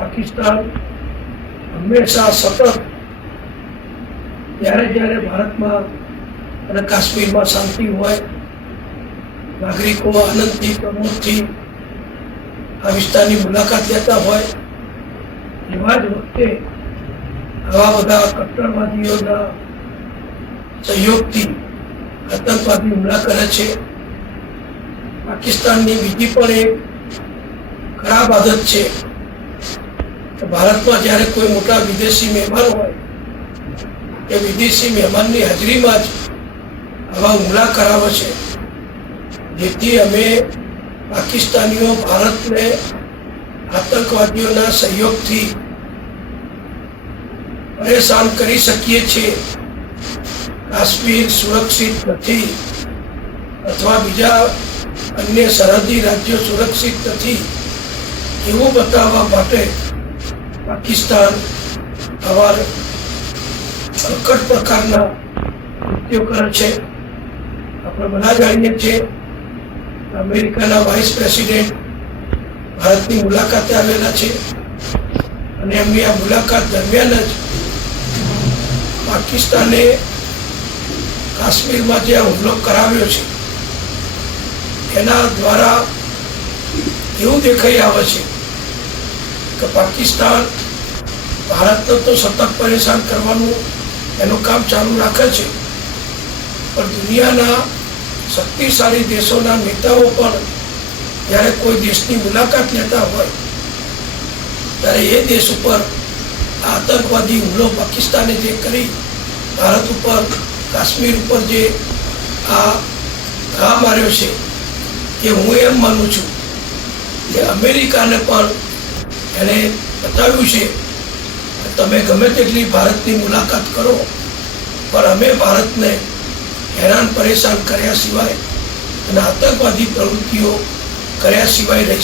પાકિસ્તાન હંમેશા સતત જ્યારે ભારતમાં અને કાશ્મીરમાં શાંતિ હોય, નાગરિકો આનંદથી પ્રમોદથી આ વિસ્તારની મુલાકાત લેતા હોય, એવા જ વખતે આવા બધા કટ્ટરવાદીઓના સહયોગથી આતંકવાદી હુમલા કરે છે. પાકિસ્તાનની બીજી પણ એક ખરાબ આદત છે કે ભારતમાં જ્યારે કોઈ મોટા વિદેશી મહેમાન હોય એ વિદેશી મહેમાનની હાજરીમાં જ આવા હુમલા કરાવે છે, જેથી અમે પાકિસ્તાનીઓ ભારતને આતંકવાદીઓના સહયોગથી પરેશાન કરી શકીએ છીએ. કાશ્મીર સુરક્ષિત નથી અથવા બીજા અન્ય સરહદી રાજ્યો સુરક્ષિત નથી એવું બતાવવા માટે પાકિસ્તાન આવા સંકટ પ્રકારના કૃત્યો કરે છે. આપણે બધા જાણીએ છીએ અમેરિકાના વાઇસ પ્રેસિડેન્ટ ભારતની મુલાકાતે આવેલા છે અને એમની આ મુલાકાત દરમિયાન જ પાકિસ્તાને કાશ્મીરમાં જે હુમલો કરાવ્યો છે એના દ્વારા એવું દેખાઈ આવે છે કે પાકિસ્તાન ભારતને તો સતત પરેશાન કરવાનું એનું કામ ચાલુ રાખે છે, પણ દુનિયાના શક્તિશાળી દેશોના નેતાઓ પણ જ્યારે કોઈ દેશની મુલાકાત લેતા હોય ત્યારે એ દેશ ઉપર આતંકવાદી હુમલો પાકિસ્તાને જે કરી ભારત ઉપર, કાશ્મીર ઉપર જે આ ઘા માર્યો છે, એ હું એમ માનું છું કે અમેરિકાને પણ એને બતાવ્યું છે કે તમે ગમે તેટલી ભારતની મુલાકાત કરો પણ અમે ભારતને હેરાન પરેશાન કર્યા સિવાય અને આતંકવાદી પ્રવૃત્તિઓ કર્યા સિવાય રહીશું.